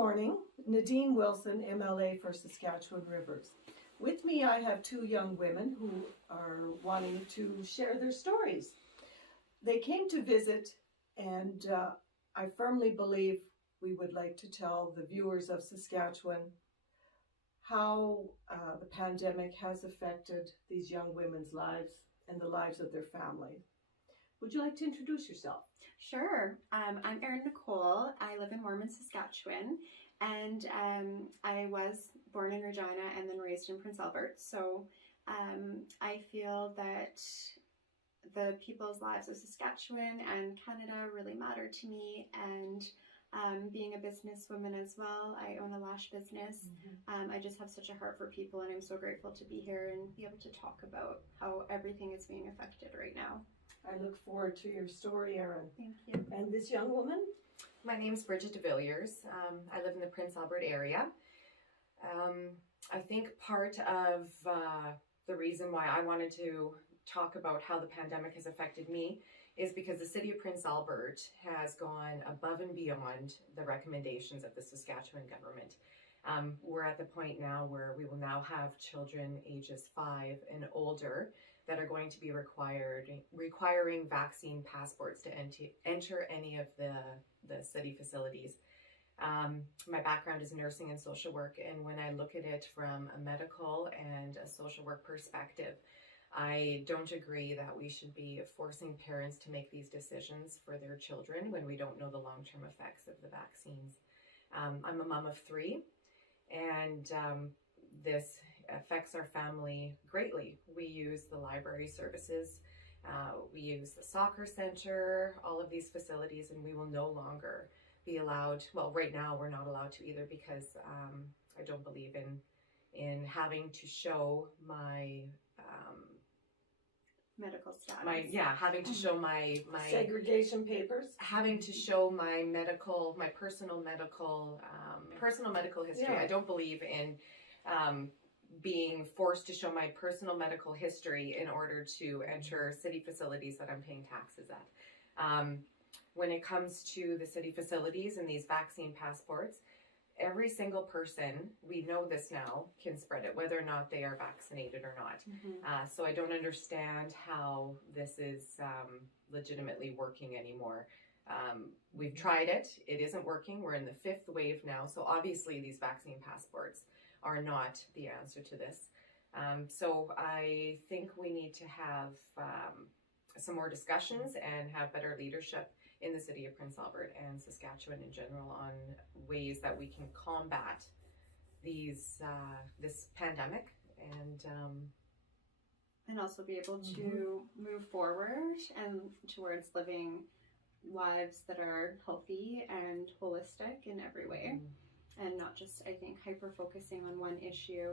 morning, Nadine Wilson, MLA for Saskatchewan Rivers. With me, I have two young women who are wanting to share their stories. They came to visit, and I firmly believe we would like to tell the viewers of Saskatchewan how the pandemic has affected these young women's lives and the lives of their family. Would you like to introduce yourself? Sure. I'm Erin Nicole. I live in Warman, Saskatchewan, and I was born in Regina and then raised in Prince Albert. So I feel that the people's lives of Saskatchewan and Canada really matter to me, and being a businesswoman as well, I own a lash business. I just have such a heart for people, and I'm so grateful to be here and be able to talk about how everything is being affected right now. I look forward to your story, Erin. Thank you. And this young woman? My name is Brigett deVilliers. I live in the Prince Albert area. I think part of the reason why I wanted to talk about how the pandemic has affected me is because the City of Prince Albert has gone above and beyond the recommendations of the Saskatchewan government. We're at the point now where we will now have children ages 5 and older that are going to be requiring vaccine passports to enter any of the city facilities. My background is nursing and social work, and when I look at it from a medical and a social work perspective, I don't agree that we should be forcing parents to make these decisions for their children when we don't know the long-term effects of the vaccines. I'm a mom of 3, and this affects our family greatly. We use the library services, we use the soccer center, all of these facilities, and we will no longer be allowed, well, right now we're not allowed to either, because I don't believe in having to show my Medical status. Having to show my Segregation papers? having to show my personal medical history. Yeah. I don't believe in being forced to show my personal medical history in order to enter city facilities that I'm paying taxes at. When it comes to the city facilities and these vaccine passports, every single person, we know this now, can spread it, whether or not they are vaccinated or not. So I don't understand how this is legitimately working anymore. We've tried it. It isn't working. We're in the 5th wave now. So obviously these vaccine passports are not the answer to this. So I think we need to have some more discussions and have better leadership in the City of Prince Albert and Saskatchewan in general on ways that we can combat this pandemic and also be able to move forward and towards living lives that are healthy and holistic in every way, and not just, I think, hyper focusing on one issue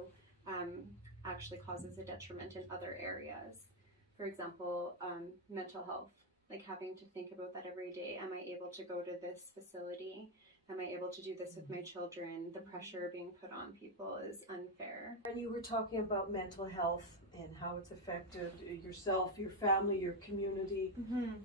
actually causes a detriment in other areas. For example, mental health, like having to think about that every day. Am I able to go to this facility? Am I able to do this with my children? The pressure being put on people is unfair. And you were talking about mental health and how it's affected yourself, your family, your community,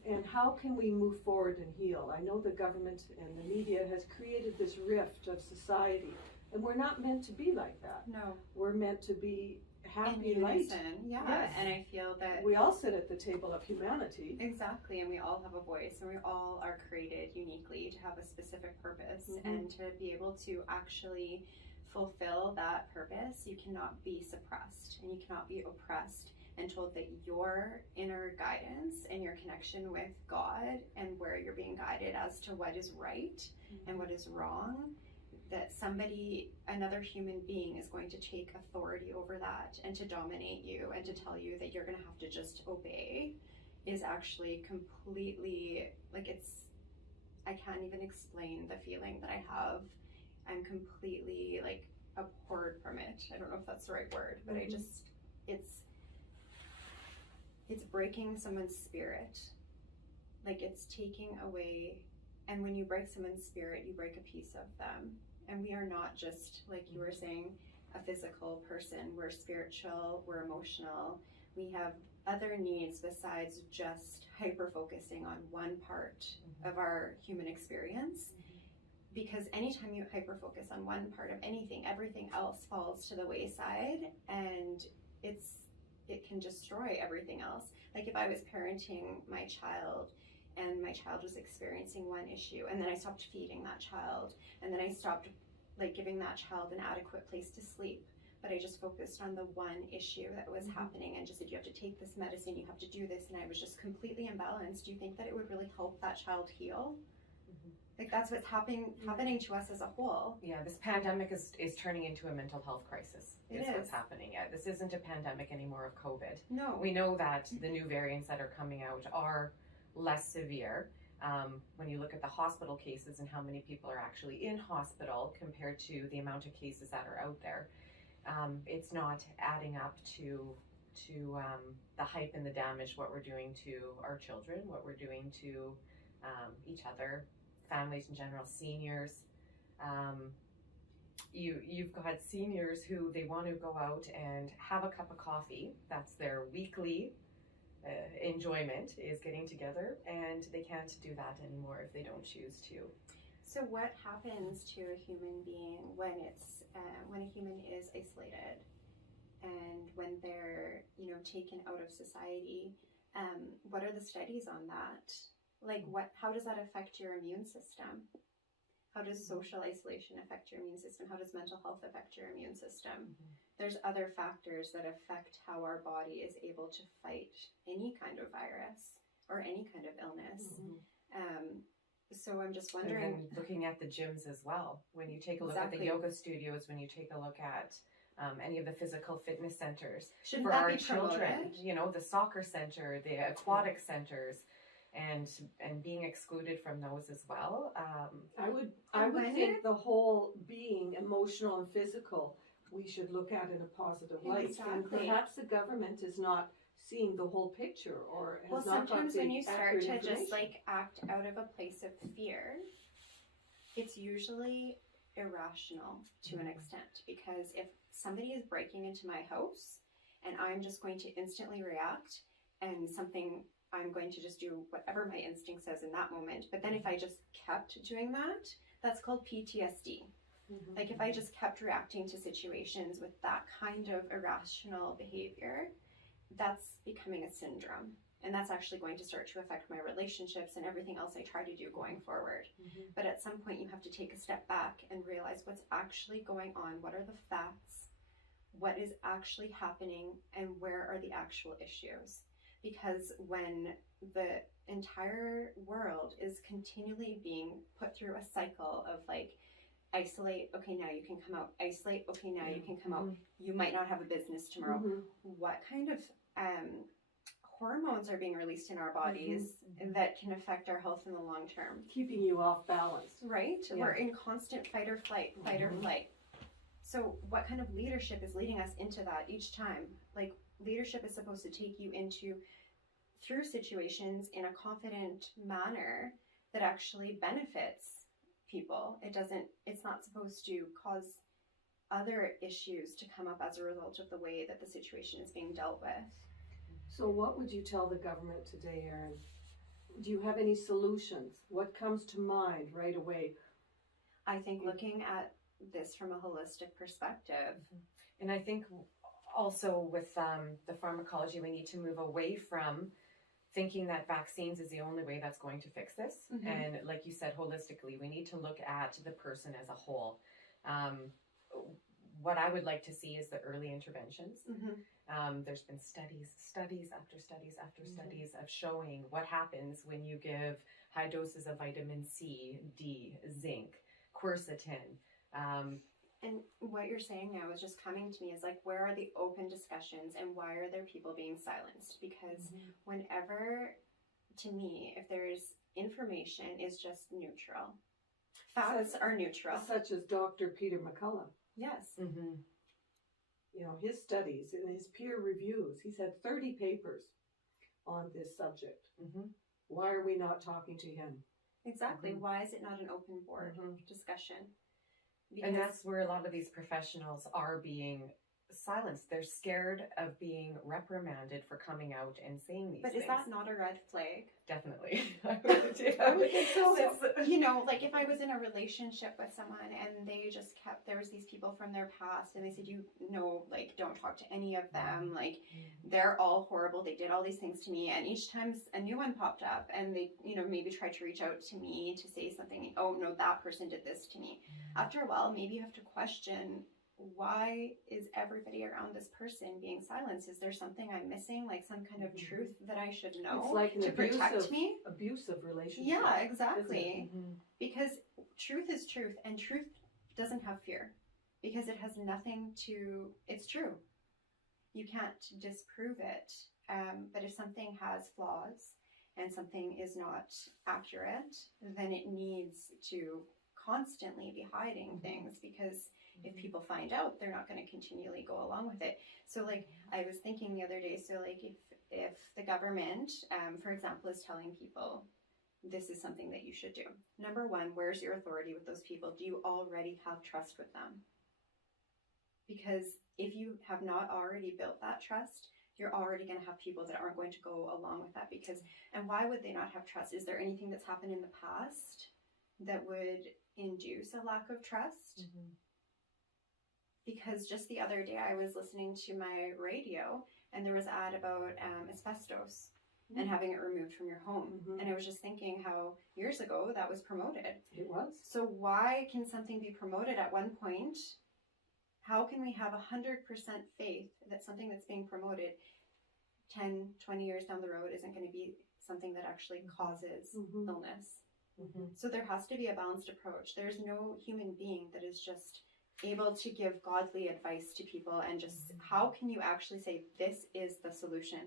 and how can we move forward and heal? I know the government and the media has created this rift of society, and we're not meant to be like that. No. We're meant to be happy, in light. unison, yeah. Yes. And I feel that We all sit at the table of humanity. exactly, and we all have a voice, and we all are created uniquely to have a specific purpose, and to be able to actually fulfill that purpose. You cannot be suppressed, and you cannot be oppressed and told that your inner guidance and your connection with God and where you're being guided as to what is right and what is wrong, that another human being is going to take authority over that and to dominate you and to tell you that you're going to have to just obey, is actually completely, I can't even explain the feeling that I have. I'm completely abhorred from it. I don't know if that's the right word, but I just, it's breaking someone's spirit. It's taking away, and when you break someone's spirit, you break a piece of them. And we are not just, like you were saying, a physical person. We're spiritual, we're emotional. We have other needs besides just hyper-focusing on one part of our human experience. because anytime you hyper focus on one part of anything, everything else falls to the wayside, and it can destroy everything else. Like if I was parenting my child and my child was experiencing one issue, and then I stopped feeding that child, and then I stopped like giving that child an adequate place to sleep, but I just focused on the one issue that was happening and just said, you have to take this medicine, you have to do this, and I was just completely imbalanced. Do you think that it would really help that child heal? Like that's what's happening to us as a whole. Yeah, this pandemic is turning into a mental health crisis. Is what's happening. Yeah, this isn't a pandemic anymore of COVID. No. We know that the new variants that are coming out are less severe. When you look at the hospital cases and how many people are actually in hospital compared to the amount of cases that are out there, it's not adding up to the hype and the damage, what we're doing to our children, what we're doing to each other, families in general, seniors. You've got seniors who they want to go out and have a cup of coffee. That's their weekly enjoyment, is getting together, and they can't do that anymore if they don't choose to. So what happens to a human being when a human is isolated and when they're taken out of society? What are the studies on that? Like how does that affect your immune system? How does social isolation affect your immune system? How does mental health affect your immune system? There's other factors that affect how our body is able to fight any kind of virus or any kind of illness. So I'm just wondering. And then looking at the gyms as well. When you take a look at the yoga studios, when you take a look at any of the physical fitness centers Shouldn't for that our be children, promoted? The soccer center, the aquatic centers, and being excluded from those as well. I would think the whole being, emotional and physical, we should look at in a positive light. Exactly. And perhaps the government is not seeing the whole picture, or has not got sometimes the when you start to accurate just information. act out of a place of fear, it's usually irrational to an extent, because if somebody is breaking into my house and I'm just going to instantly react and I'm going to just do whatever my instinct says in that moment. But then if I just kept doing that, that's called PTSD. Like if I just kept reacting to situations with that kind of irrational behavior, that's becoming a syndrome. And that's actually going to start to affect my relationships and everything else I try to do going forward. But at some point you have to take a step back and realize what's actually going on. What are the facts? What is actually happening? And where are the actual issues? Because when the entire world is continually being put through a cycle of isolate, okay, now you can come out, isolate, okay, now you can come out, you might not have a business tomorrow. What kind of hormones are being released in our bodies that can affect our health in the long term? Keeping you off balance. Right? Yeah. We're in constant fight or flight, or flight. So what kind of leadership is leading us into that each time? Like, leadership is supposed to take you through situations in a confident manner that actually benefits people. It's not supposed to cause other issues to come up as a result of the way that the situation is being dealt with. So what would you tell the government today, Erin? Do you have any solutions? What comes to mind right away? I think looking at this from a holistic perspective. And I think also with the pharmacology, we need to move away from thinking that vaccines is the only way that's going to fix this. And like you said, holistically, we need to look at the person as a whole. What I would like to see is the early interventions. There's been studies after studies of showing what happens when you give high doses of vitamin C, D, zinc, quercetin. And what you're saying now is just coming to me is where are the open discussions and why are there people being silenced? Because whenever, to me, if there's information is just neutral. Facts are neutral. Such as Dr. Peter McCullough. Yes. His studies and his peer reviews, he's had 30 papers on this subject. Why are we not talking to him? Exactly. Why is it not an open board discussion? And that's where a lot of these professionals are being silenced. They're scared of being reprimanded for coming out and saying these But things. is that not a red flag? Definitely. I would think so. You know, like if I was in a relationship with someone and they just kept, there was these people from their past and they said, you know, like don't talk to any of them, like they're all horrible, they did all these things to me, and each time a new one popped up and they, you know, maybe tried to reach out to me to say something, oh no, that person did this to me. After a while, maybe you have to question, why is everybody around this person being silenced? Is there something I'm missing, like some kind of truth that I should know It's like an to protect me? abusive relationship. Yeah, exactly. Mhm. Because truth is truth, and truth doesn't have fear because it has nothing to, it's true. You can't disprove it. But if something has flaws and something is not accurate, then it needs to constantly be hiding things, because if people find out, they're not going to continually go along with it. So like I was thinking the other day, so like if the government, for example, is telling people this is something that you should do. Number one, where's your authority with those people? Do you already have trust with them? Because if you have not already built that trust, you're already going to have people that aren't going to go along with that. Because, and why would they not have trust? Is there anything that's happened in the past that would induce a lack of trust? Because just the other day I was listening to my radio and there was an ad about asbestos and having it removed from your home. And I was just thinking how years ago that was promoted. It was. So why can something be promoted at one point? How can we have 100% faith that something that's being promoted 10, 20 years down the road isn't going to be something that actually causes illness? So there has to be a balanced approach. There's no human being that is just able to give godly advice to people and just, how can you actually say this is the solution?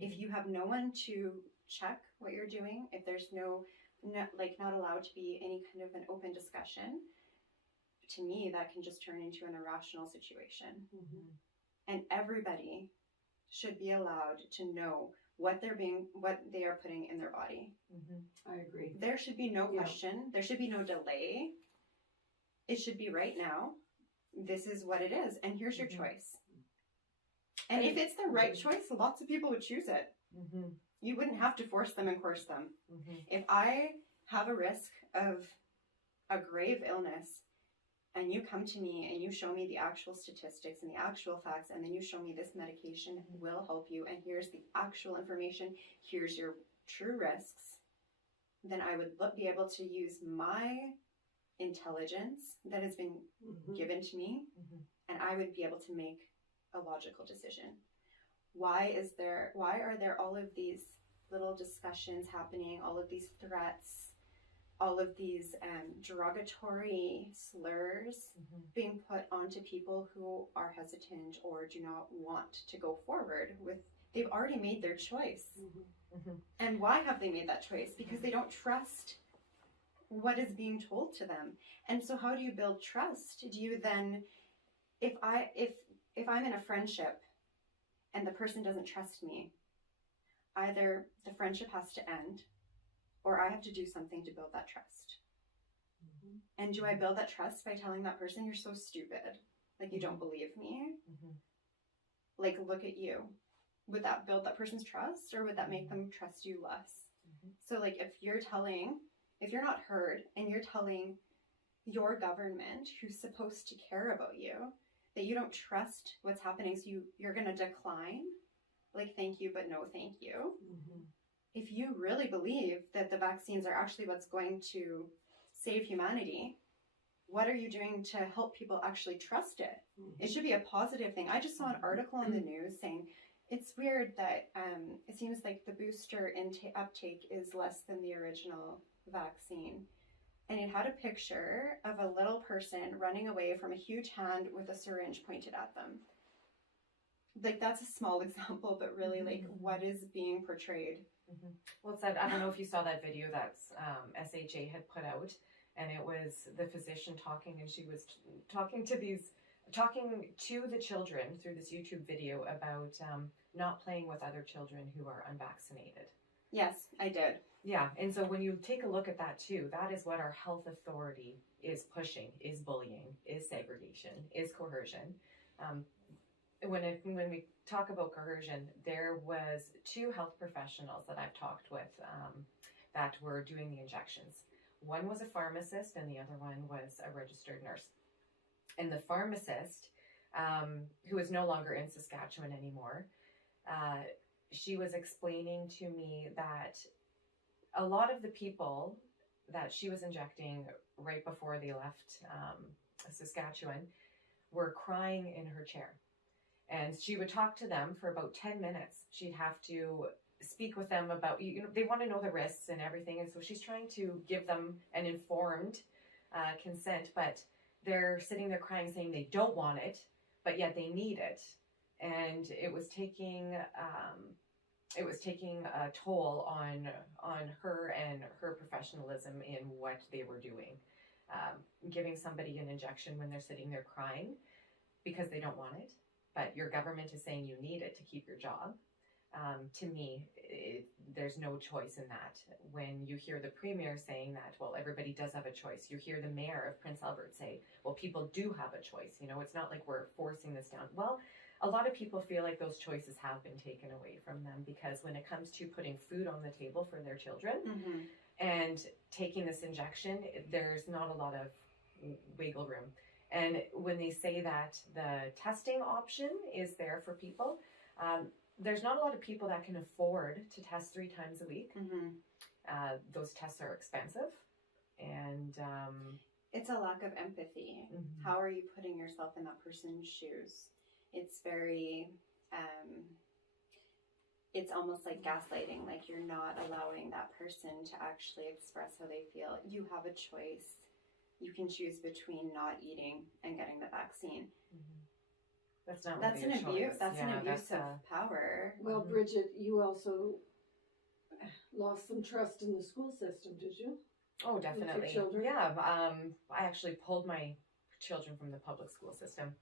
If you have no one to check what you're doing, if there's not allowed to be any kind of an open discussion, to me that can just turn into an irrational situation. And everybody should be allowed to know what they are putting in their body. I agree. There should be no question. There should be no delay. It should be right now. This is what it is, and here's your choice. And if it's the right choice, lots of people would choose it. You wouldn't have to force them and coerce them. If I have a risk of a grave illness, and you come to me and you show me the actual statistics and the actual facts, and then you show me this medication will help you, and here's the actual information, here's your true risks, then I would be able to use my intelligence that has been given to me, and I would be able to make a logical decision. Why are there all of these little discussions happening, all of these threats, all of these derogatory slurs being put onto people who are hesitant or do not want to go forward with? They've already made their choice. And why have they made that choice? Because they don't trust what is being told to them. And so how do you build trust? Do you then, if I'm in a friendship and the person doesn't trust me, either the friendship has to end or I have to do something to build that trust. And do I build that trust by telling that person, you're so stupid, like you don't believe me? Like, look at you. Would that build that person's trust, or would that make them trust you less? So like if you're not heard and you're telling your government, who's supposed to care about you, that you don't trust what's happening, so you're going to decline, like thank you but no thank you. If you really believe that the vaccines are actually what's going to save humanity, what are you doing to help people actually trust it? It should be a positive thing. I just saw an article on the news saying it's weird that it seems like the booster uptake is less than the original vaccine. And it had a picture of a little person running away from a huge hand with a syringe pointed at them. Like, that's a small example, but really, like, what is being portrayed? Well, it's that, I don't know if you saw that video that SHA had put out, and it was the physician talking, and she was talking to the children through this YouTube video about not playing with other children who are unvaccinated. Yes, I did. Yeah, and so when you take a look at that too, that is what our health authority is pushing, is bullying, is segregation, is coercion. When we talk about coercion, there was 2 health professionals that I've talked with that were doing the injections. One was a pharmacist and the other one was a registered nurse. And the pharmacist, who is no longer in Saskatchewan anymore, she was explaining to me that a lot of the people that she was injecting right before they left Saskatchewan were crying in her chair. And she would talk to them for about 10 minutes. She'd have to speak with them about, they want to know the risks and everything. And so she's trying to give them an informed consent, but they're sitting there crying, saying they don't want it, but yet they need it. And it was taking a toll on her and her professionalism in what they were doing. Giving somebody an injection when they're sitting there crying because they don't want it, but your government is saying you need it to keep your job. To me, there's no choice in that. When you hear the premier saying that, well, everybody does have a choice. You hear the mayor of Prince Albert say, well, people do have a choice. It's not like we're forcing this down. Well, a lot of people feel like those choices have been taken away from them, because when it comes to putting food on the table for their children and taking this injection, there's not a lot of wiggle room. And when they say that the testing option is there for people, there's not a lot of people that can afford to test 3 times a week. Those tests are expensive, and it's a lack of empathy. How are you putting yourself in that person's shoes? It's very, it's almost like gaslighting, like you're not allowing that person to actually express how they feel. You have a choice. You can choose between not eating and getting the vaccine. That's not That's really an a choice. abuse. That's an abuse of power. Well, Brigett, you also lost some trust in the school system, did you? Oh, definitely. With your children? Yeah. I actually pulled my children from the public school system.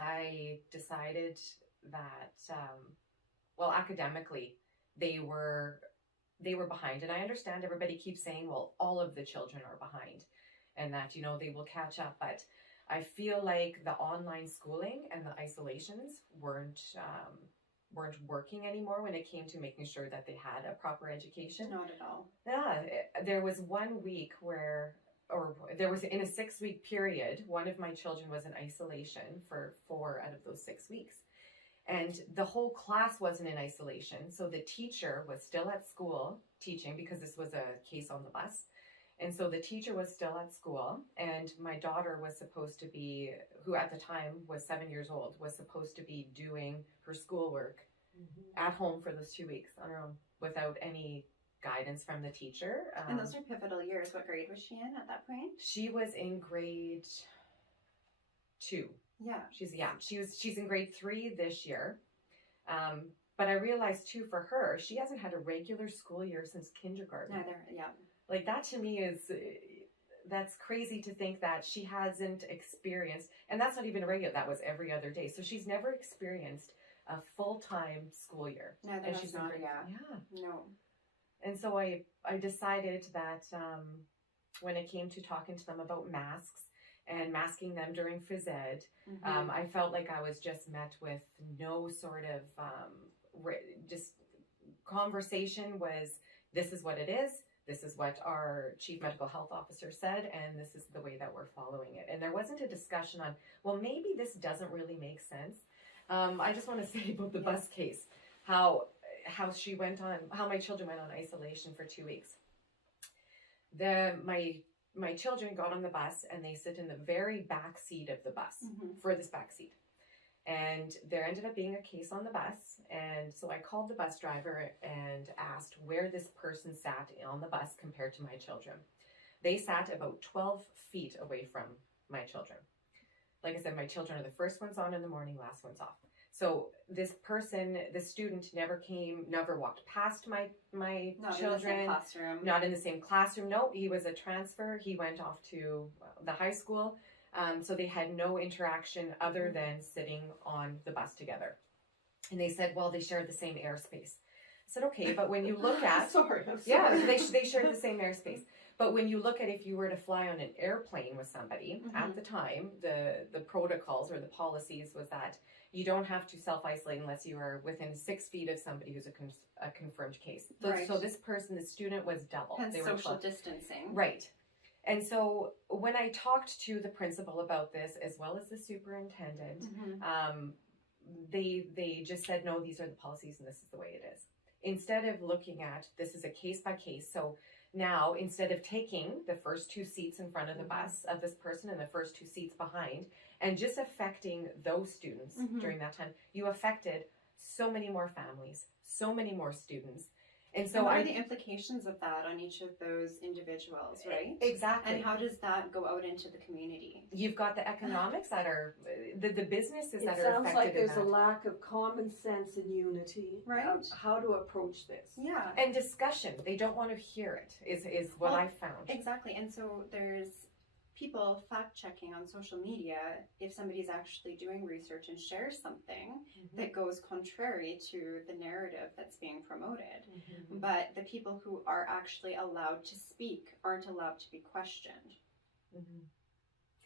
I decided that, academically, they were behind. And I understand everybody keeps saying, well, all of the children are behind and that, they will catch up. But I feel like the online schooling and the isolations weren't working anymore when it came to making sure that they had a proper education. Not at all. Yeah. There was 1 week there was in a 6-week period, one of my children was in isolation for 4 out of those 6 weeks. And the whole class wasn't in isolation. So the teacher was still at school teaching, because this was a case on the bus. And so the teacher was still at school, and my daughter was supposed to be, who at the time was 7 years old, was supposed to be doing her schoolwork at home for those 2 weeks on her own without any guidance from the teacher. And those are pivotal years. What grade was she in at that point? She was in grade 2. Yeah. She's in grade 3 this year. But I realized too, for her, she hasn't had a regular school year since kindergarten. Neither, yeah. Like, that to me that's crazy to think that she hasn't experienced, and that's not even a regular, that was every other day. So she's never experienced a full-time school year. Neither and has she's Nadia. Yeah. No. And so I decided that when it came to talking to them about masks and masking them during phys ed, I felt like I was just met with no sort of just conversation. Was, this is what it is, this is what our chief medical health officer said, and this is the way that we're following it. And there wasn't a discussion on, well, maybe this doesn't really make sense. I just want to say about the bus case, how my children went on isolation for 2 weeks. My children got on the bus and they sit in the very back seat of the bus, furthest back seat. And there ended up being a case on the bus. And so I called the bus driver and asked where this person sat on the bus compared to my children. They sat about 12 feet away from my children. Like I said, my children are the first ones on in the morning, last ones off. So this student never walked past my children. Not in the same classroom. No, he was a transfer. He went off to the high school. So they had no interaction other than sitting on the bus together. And they said, well, they shared the same airspace. I said, okay, but when you look at... Sorry. Yeah, they shared the same airspace. But when you look at if you were to fly on an airplane with somebody, at the time, the protocols or the policies was that you don't have to self-isolate unless you are within 6 feet of somebody who's a confirmed case. So this person, the student, was double. Hence They were social 12. distancing. Right. And so when I talked to the principal about this, as well as the superintendent, they just said, no, these are the policies and this is the way it is. Instead of looking at this is a case by case. So now, instead of taking the first 2 seats in front of the bus of this person and the first 2 seats behind and just affecting those students during that time, you affected so many more families, so many more students. And so what are the implications of that on each of those individuals, right? Exactly. And how does that go out into the community? You've got the economics that are, the businesses that It are sounds affected like in there's a that. lack of common sense and unity Right. of how to approach this. Yeah. And discussion. They don't want to hear it, is what I found. Exactly. And so there's people fact checking on social media if somebody's actually doing research and shares something that goes contrary to the narrative that's being promoted. But the people who are actually allowed to speak aren't allowed to be questioned.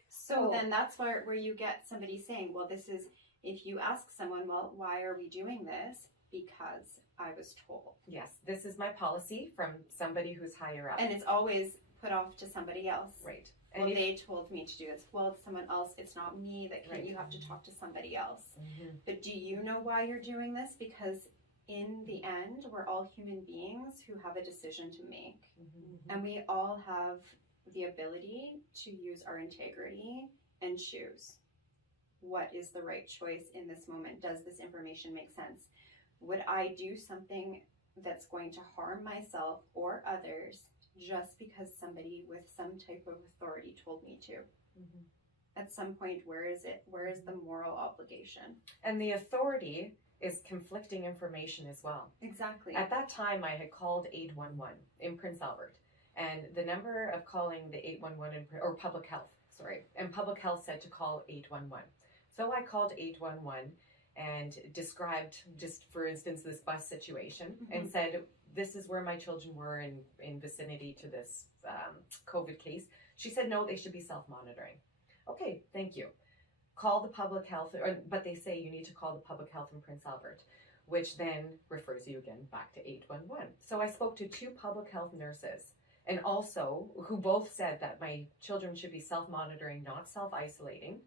So then that's where you get somebody saying, well, this is, if you ask someone, well, why are we doing this? Because I was told. Yes, this is my policy from somebody who's higher up. And it's always put off to somebody else. Right. Well, And they told me to do this. Well, it's someone else. It's not me that can. Right. You have to talk to somebody else. But do you know why you're doing this? Because in the end, we're all human beings who have a decision to make. And we all have the ability to use our integrity and choose what is the right choice in this moment. Does this information make sense? Would I do something that's going to harm myself or others just because somebody with some type of authority told me to? At some point, where is it? Where is the moral obligation? And the authority is conflicting information as well. Exactly. At that time, I had called 811 in Prince Albert. And the number of calling the 811, or public health, sorry, and public health said to call 811. So I called 811 and described, just for instance, this bus situation and said, this is where my children were in vicinity to this COVID case. She said, no, they should be self-monitoring. Okay, thank you. Call the public health, but they say you need to call the public health in Prince Albert, which then refers you again back to 811. So I spoke to 2 public health nurses, and also who both said that my children should be self-monitoring, not self-isolating,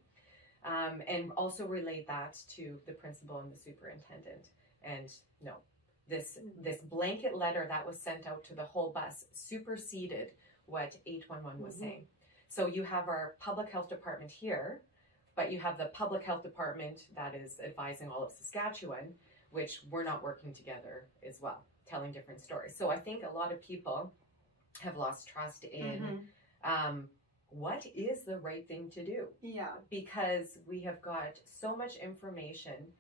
and also relayed that to the principal and the superintendent. And no, this blanket letter that was sent out to the whole bus superseded what 811 was saying. So you have our public health department here, but you have the public health department that is advising all of Saskatchewan, which we're not working together as well, telling different stories. So I think a lot of people have lost trust in what is the right thing to do. Yeah. Because we have got so much information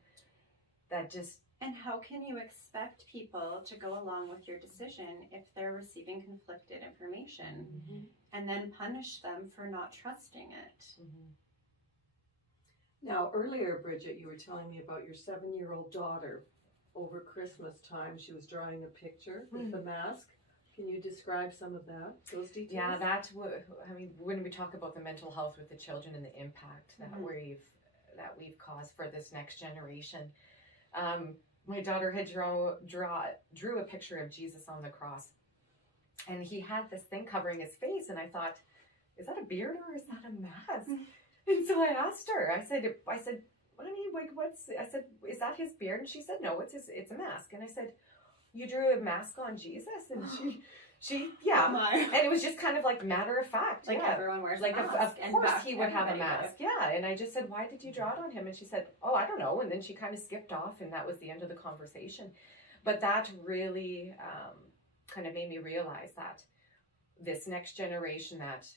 that just... And how can you expect people to go along with your decision if they're receiving conflicted information and then punish them for not trusting it? Now, earlier, Brigett, you were telling me about your 7-year-old daughter. Over Christmas time, she was drawing a picture with the mask. Can you describe some of that, those details? Yeah, I mean, when we talk about the mental health with the children and the impact that we've caused for this next generation, my daughter had drew a picture of Jesus on the cross, and he had this thing covering his face, and I thought, is that a beard or is that a mask? And so I asked her. I said, what do you mean? Like, I said, is that his beard? And she said, no, it's a mask. And I said, you drew a mask on Jesus? And she yeah. And it was just kind of like matter of fact. Like everyone wears like a mask. Of course he would have a mask. Yeah. And I just said, why did you draw it on him? And she said, oh, I don't know. And then she kind of skipped off, and that was the end of the conversation. But that really kind of made me realize that this next generation that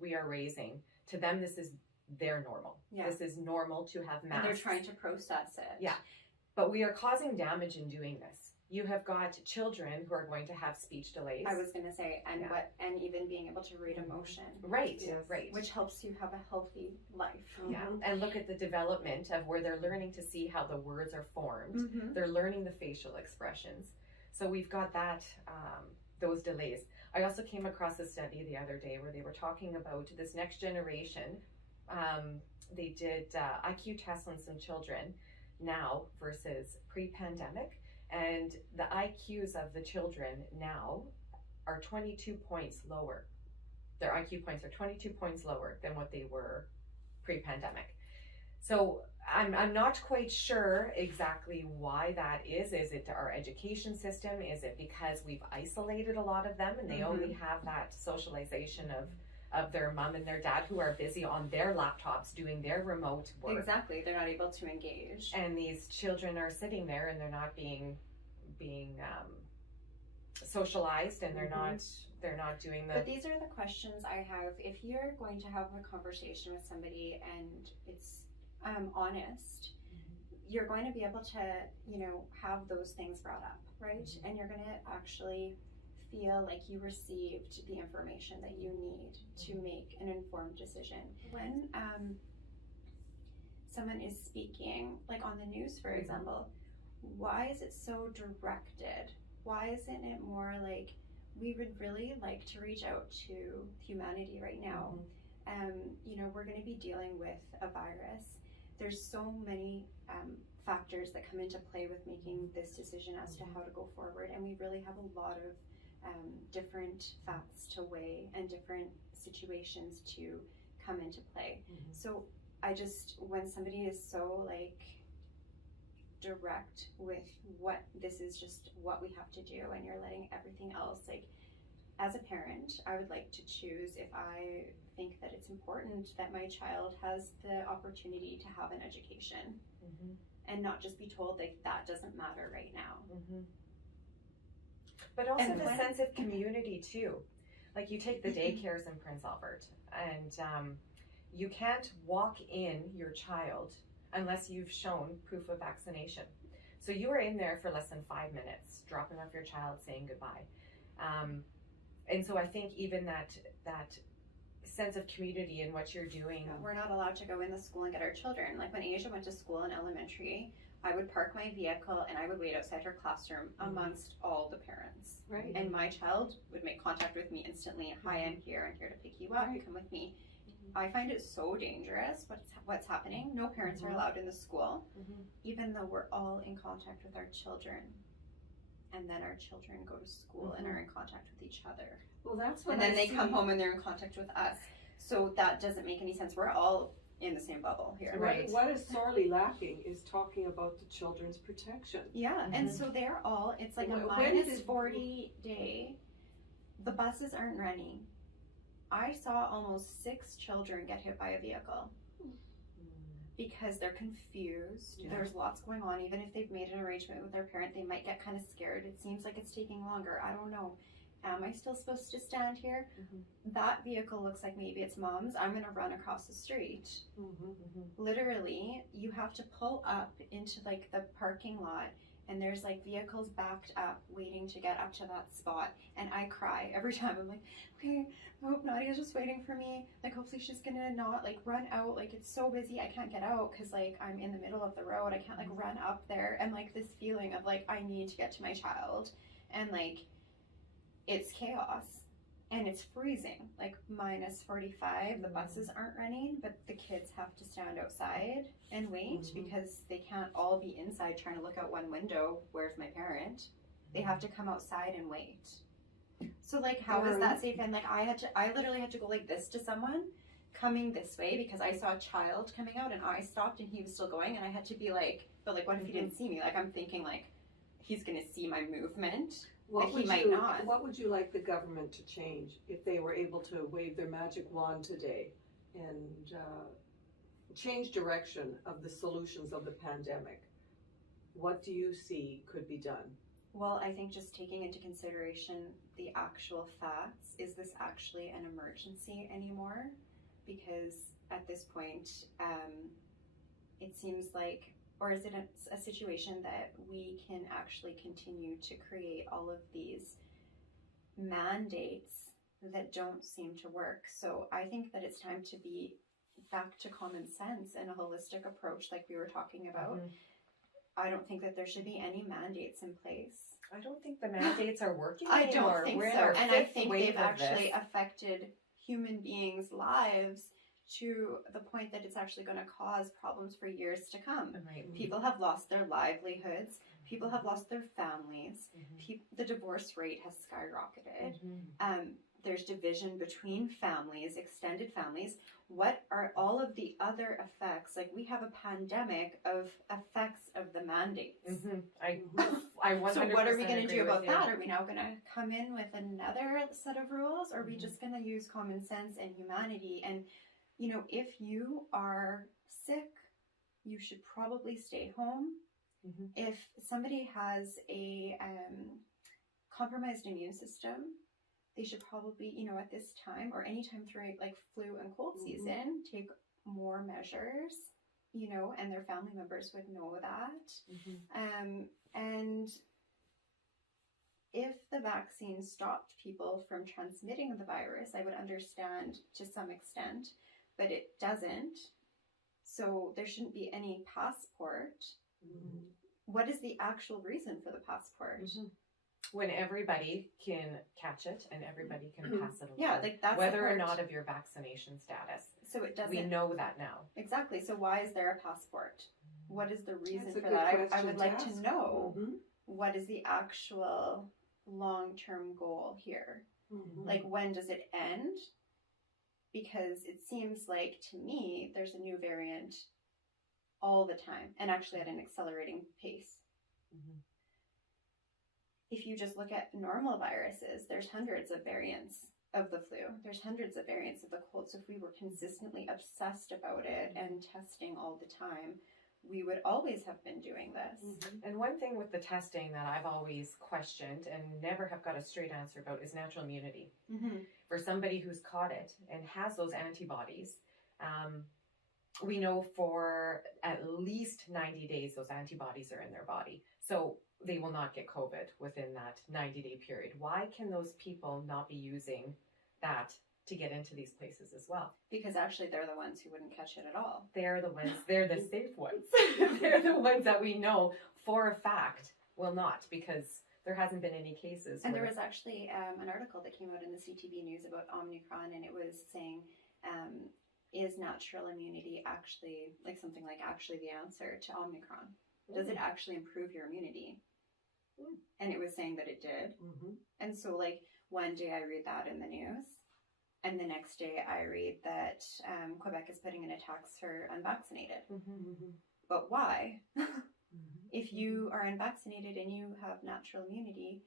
we are raising, to them, this is their normal. Yeah. This is normal to have masks. And they're trying to process it. Yeah. But we are causing damage in doing this. You have got children who are going to have speech delays. I was going to say, and even being able to read emotion. Right, Yes. right. Which helps you have a healthy life. Yeah, and look at the development of where they're learning to see how the words are formed. They're learning the facial expressions. So we've got that, those delays. I also came across a study the other day where they were talking about this next generation. They did IQ tests on some children now versus pre-pandemic, and the IQs of the children now are 22 points lower. Their IQ points are 22 points lower than what they were pre-pandemic. So I'm not quite sure exactly why that is. Is it our education system? Is it because we've isolated a lot of them and they only have that socialization of their mom and their dad who are busy on their laptops doing their remote work? Exactly, they're not able to engage. And these children are sitting there and they're not being socialized, and they're not doing the. But these are the questions I have. If you're going to have a conversation with somebody and it's honest, you're going to be able to, have those things brought up, right? And you're going to actually feel like you received the information that you need to make an informed decision. When someone is speaking, like on the news, for example, why is it so directed? Why isn't it more like, we would really like to reach out to humanity right now? We're going to be dealing with a virus. There's so many factors that come into play with making this decision as to how to go forward, and we really have a lot of different facts to weigh and different situations to come into play. So when somebody is so direct with what this is just what we have to do, and you're letting everything else, as a parent, I would like to choose if I think that it's important that my child has the opportunity to have an education and not just be told that doesn't matter right now. But also And the sense of community too. Like, you take the daycares in Prince Albert, and you can't walk in your child unless you've shown proof of vaccination. So you are in there for less than 5 minutes, dropping off your child, saying goodbye. And so I think even that sense of community in what you're doing. We're not allowed to go in the school and get our children. Like when Asia went to school in elementary, I would park my vehicle and I would wait outside her classroom amongst all the parents. Right. And my child would make contact with me instantly. Hi, I'm here to pick you up. Come with me. I find it so dangerous what's happening. No parents are allowed in the school, even though we're all in contact with our children. And then our children go to school and are in contact with each other. Well, that's what and then they come home and they're in contact with us. So that doesn't make any sense. We're all in the same bubble here. Right. What is sorely lacking is talking about the children's protection. Yeah, and so they're all, it's like a minus 40 day. The buses aren't running. I saw almost 6 children get hit by a vehicle because they're confused. Yeah. There's lots going on. Even if they've made an arrangement with their parent, they might get kind of scared. It seems like it's taking longer. I don't know. Am I still supposed to stand here? That vehicle looks like maybe it's mom's. I'm going to run across the street. Literally, you have to pull up into like the parking lot, and there's like vehicles backed up waiting to get up to that spot. And I cry every time. I'm like, okay, I hope Nadia's just waiting for me. Like, hopefully she's going to not like run out. Like, it's so busy. I can't get out because like I'm in the middle of the road. I can't like run up there. And like this feeling of like, I need to get to my child. And like, it's chaos and it's freezing, like minus 45. The buses aren't running, but the kids have to stand outside and wait because they can't all be inside trying to look out one window. Where's my parent? They have to come outside and wait. So like, how is that safe? And like, I literally had to go like this to someone coming this way because I saw a child coming out and I stopped and he was still going, and I had to be like, but like, what if he didn't see me? Like, I'm thinking like, he's gonna see my movement. What would you like the government to change if they were able to wave their magic wand today and change direction of the solutions of the pandemic? What do you see could be done? Well, I think just taking into consideration the actual facts, is this actually an emergency anymore? Because at this point, it seems like, or is it a situation that we can actually continue to create all of these mandates that don't seem to work? So I think that it's time to be back to common sense and a holistic approach like we were talking about. I don't think that there should be any mandates in place. I don't think the mandates are working I anymore. don't think We're in so. our And I fifth think wave they've of actually this. affected human beings' lives to the point that it's actually going to cause problems for years to come. Right. People have lost their livelihoods. People have lost their families. The divorce rate has skyrocketed. There's division between families, extended families. What are all of the other effects? Like, we have a pandemic of effects of the mandates. I 100% So what are we going to agree do with about you. that? Are we now going to come in with another set of rules? Or are we just going to use common sense and humanity? And, you know, if you are sick, you should probably stay home. If somebody has a compromised immune system, they should probably, you know, at this time or anytime through like flu and cold season, take more measures, you know, and their family members would know that. And if the vaccine stopped people from transmitting the virus, I would understand to some extent, but it doesn't. So there shouldn't be any passport. What is the actual reason for the passport? When everybody can catch it and everybody can pass it along. Yeah, like that's whether or not of your vaccination status. So it doesn't. We know that now. Exactly. So why is there a passport? What is the reason That's a for good that? I question would to like ask. to know what is the actual long-term goal here. Like, when does it end? Because it seems like, to me, there's a new variant all the time, and actually at an accelerating pace. If you just look at normal viruses, there's hundreds of variants of the flu. There's hundreds of variants of the cold. So if we were consistently obsessed about it and testing all the time, we would always have been doing this. And one thing with the testing that I've always questioned and never have got a straight answer about is natural immunity. For somebody who's caught it and has those antibodies, we know for at least 90 days those antibodies are in their body. So they will not get COVID within that 90-day period. Why can those people not be using that to get into these places as well? Because actually they're the ones who wouldn't catch it at all. They're the ones, they're the safe ones. They're the ones that we know for a fact will not, because there hasn't been any cases. And there was actually an article that came out in the CTV News about Omicron, and it was saying, is natural immunity actually, like something like actually the answer to Omicron? Does it actually improve your immunity? And it was saying that it did. And so, like, one day I read that in the news, and the next day I read that Quebec is putting in a tax for unvaccinated. But why? If you are unvaccinated and you have natural immunity,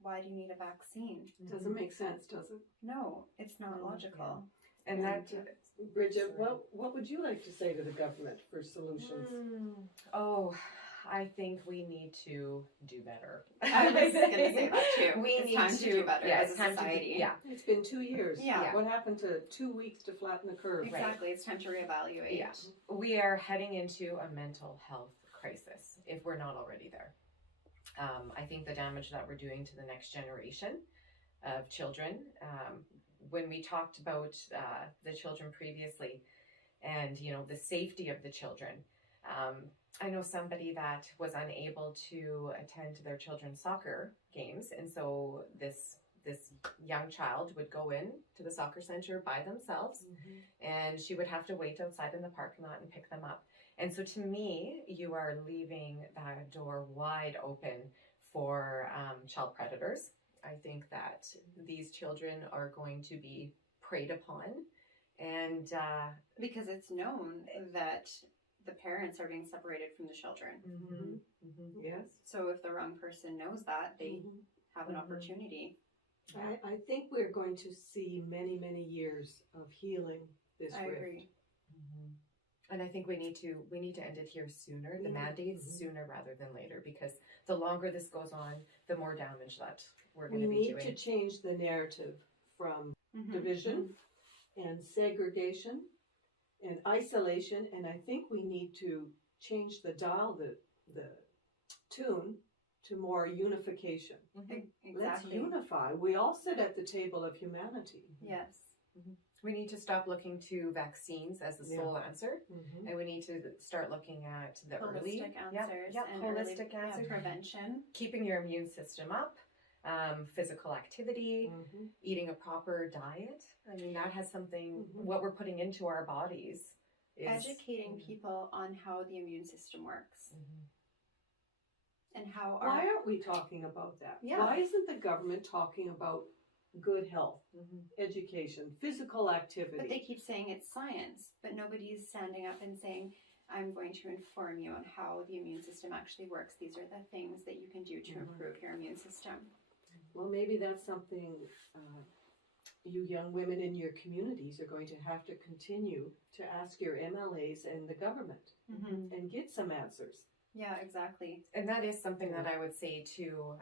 why do you need a vaccine? Doesn't make sense, does it? No, it's not logical. And that, Brigett, what would you like to say to the government for solutions? oh, I think we need to do better. I was going to say that too. We It's need time to do better as a it's time society. It's been 2 years. Yeah. What happened to 2 weeks to flatten the curve? Exactly. It's time to reevaluate. Yeah. We are heading into a mental health crisis if we're not already there. I think the damage that we're doing to the next generation of children, when we talked about the children previously and, you know, the safety of the children, I know somebody that was unable to attend their children's soccer games, and so this young child would go in to the soccer center by themselves, and she would have to wait outside in the parking lot and pick them up. And so to me, you are leaving that door wide open for child predators. I think that these children are going to be preyed upon, and Because it's known that the parents are being separated from the children. Yes. So if the wrong person knows that, they have an opportunity. I think we're going to see many, many years of healing this I rift. agree. and I think we need to end it here sooner, the mandates sooner rather than later, because the longer this goes on, the more damage that we're going We to be need doing. to change the narrative from division and segregation and isolation, and I think we need to change the dial, the tune to more unification. Let's Exactly. unify. We all sit at the table of humanity. Yes. We need to stop looking to vaccines as the sole answer, Mm-hmm. and we need to start looking at the early Holistic answers and holistic early, answers. prevention. Keeping your immune system up, physical activity, Mm-hmm. eating a proper diet. I mean, that has something. Mhm. What we're putting into our bodies is Educating people on how the immune system works Mhm. and how Why our aren't we talking about that? Yeah. Why isn't the government talking about good health, Mhm. education, physical activity? but they keep saying it's science, but nobody's standing up and saying, I'm going to inform you on how the immune system actually works. These are the things that you can do to Mhm. improve your immune system. Well, maybe that's something you young women in your communities are going to have to continue to ask your MLAs and the government and get some answers. Yeah, exactly. And that is something that I would say to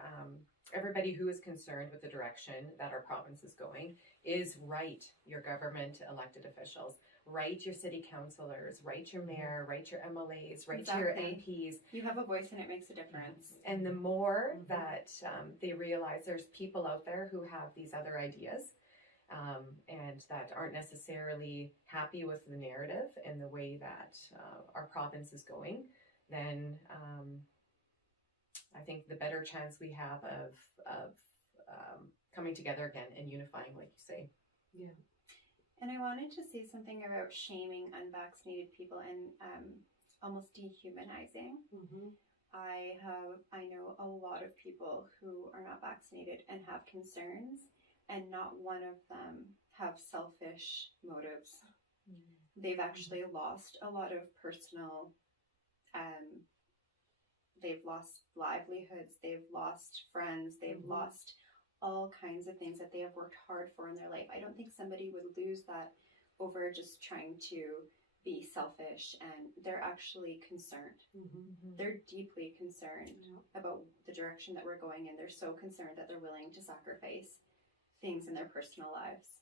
everybody who is concerned with the direction that our province is going is write your government elected officials, write your city councillors, write your mayor, write your MLAs, write your Exactly. MPs. You have a voice and it makes a difference. And the more Mhm. that they realize there's people out there who have these other ideas and that aren't necessarily happy with the narrative and the way that our province is going, then I think the better chance we have of coming together again and unifying, like you say. And I wanted to say something about shaming unvaccinated people and almost dehumanizing. Mm-hmm. I know a lot of people who are not vaccinated and have concerns, and not one of them have selfish motives. They've actually lost a lot of personal, they've lost livelihoods, they've lost friends, they've lost all kinds of things that they have worked hard for in their life. I don't think somebody would lose that over just trying to be selfish, and they're actually concerned. Mm-hmm. They're deeply concerned Yeah. about the direction that we're going in. They're so concerned that they're willing to sacrifice things in their personal lives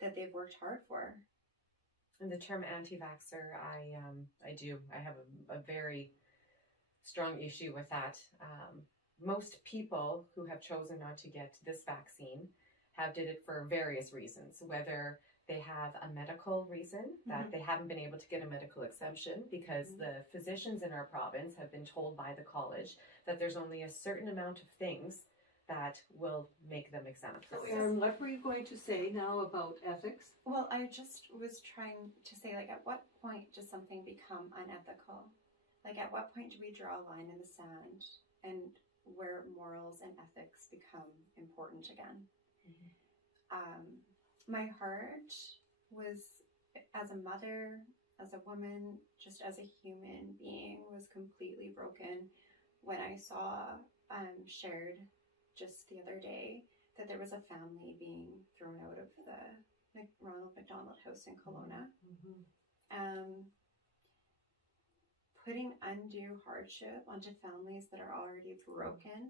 that they've worked hard for. And the term anti-vaxxer, I have a very strong issue with that. Most people who have chosen not to get this vaccine have did it for various reasons, whether they have a medical reason that they haven't been able to get a medical exemption because the physicians in our province have been told by the college that there's only a certain amount of things that will make them exempt. So, Erin, what were you going to say now about ethics? Well, I just was trying to say, like, at what point does something become unethical? Like, at what point do we draw a line in the sand and where morals and ethics become important again? My heart was, as a mother, as a woman, just as a human being, was completely broken when I saw shared just the other day that there was a family being thrown out of the Ronald McDonald House in Kelowna. Putting undue hardship onto families that are already broken,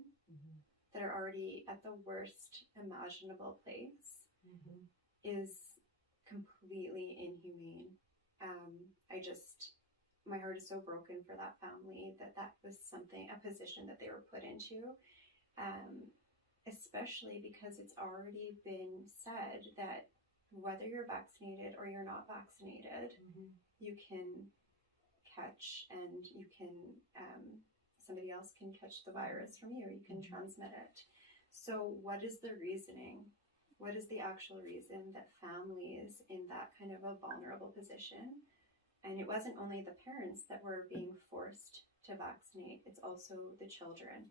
that are already at the worst imaginable place, is completely inhumane. My heart is so broken for that family that was a position that they were put into, especially because it's already been said that whether you're vaccinated or you're not vaccinated, you can catch, and you can, somebody else can catch the virus from you. You can transmit it. So what is the reasoning? What is the actual reason that families in that kind of a vulnerable position, and it wasn't only the parents that were being forced to vaccinate, it's also the children.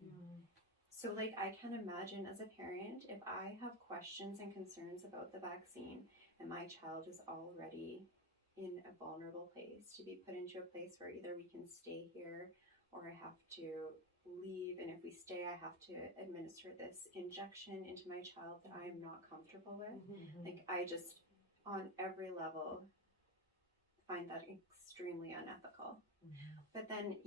So, like, I can imagine as a parent, if I have questions and concerns about the vaccine and my child is already in a vulnerable place, to be put into a place where either we can stay here or I have to leave, and if we stay, I have to administer this injection into my child that I am not comfortable with. Like, I just, on every level, find that extremely unethical. But then,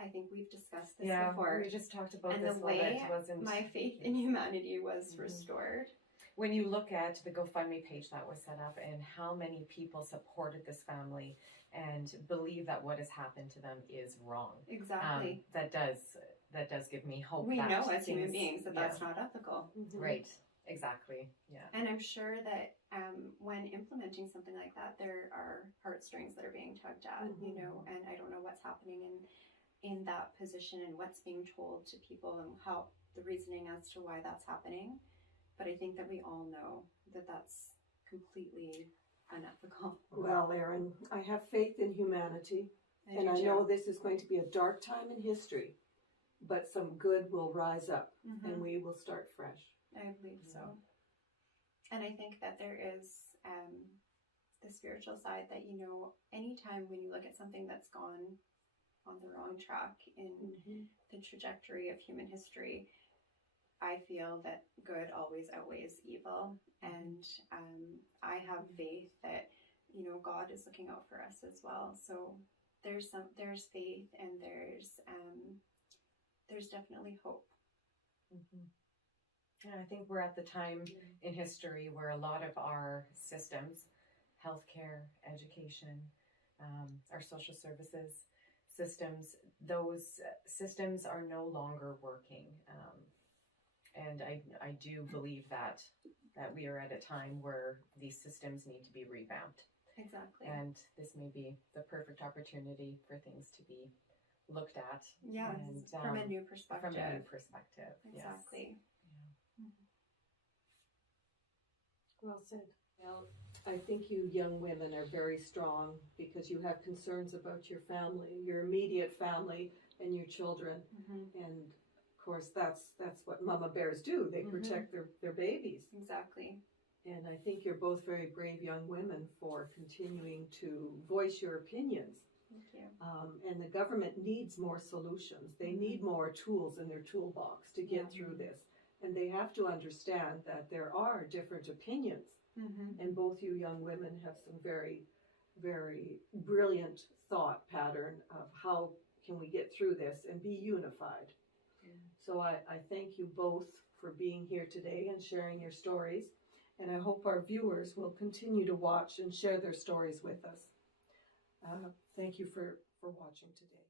I think we've discussed this before. We just talked about And this. the way it wasn't my faith in humanity was restored. When you look at the GoFundMe page that was set up and how many people supported this family and believe that what has happened to them is wrong. Exactly. That does give me hope. We that know as human things- beings that that's not ethical. Right. Exactly. Yeah. And I'm sure that when implementing something like that, there are heartstrings that are being tugged at, you know, and I don't know what's happening in that position and what's being told to people and how the reasoning as to why that's happening. But I think that we all know that that's completely unethical. Well, Erin, I have faith in humanity, and I do know too. this is going to be a dark time in history, but some good will rise up, and we will start fresh. I believe so. And I think that there is the spiritual side that, you know, anytime when you look at something that's gone on the wrong track in the trajectory of human history, I feel that good always outweighs evil. And I have faith that, you know, God is looking out for us as well. So there's faith, and there's definitely hope. Yeah, I think we're at the time in history where a lot of our systems, healthcare, education, our social services systems, those systems are no longer working. And I do believe that we are at a time where these systems need to be revamped. Exactly. And this may be the perfect opportunity for things to be looked at. Yeah, and, from a new perspective. From a new perspective. Exactly. Yes. Well said. Well, I think you young women are very strong because you have concerns about your family, your immediate family, and your children. And of course, that's what mama bears do. They protect their babies. Exactly. And I think you're both very brave young women for continuing to voice your opinions. Thank you. And the government needs more solutions. They need more tools in their toolbox to get through this. And they have to understand that there are different opinions. And both you young women have some very, very brilliant thought pattern of how can we get through this and be unified. So I thank you both for being here today and sharing your stories. And I hope our viewers will continue to watch and share their stories with us. Thank you for watching today.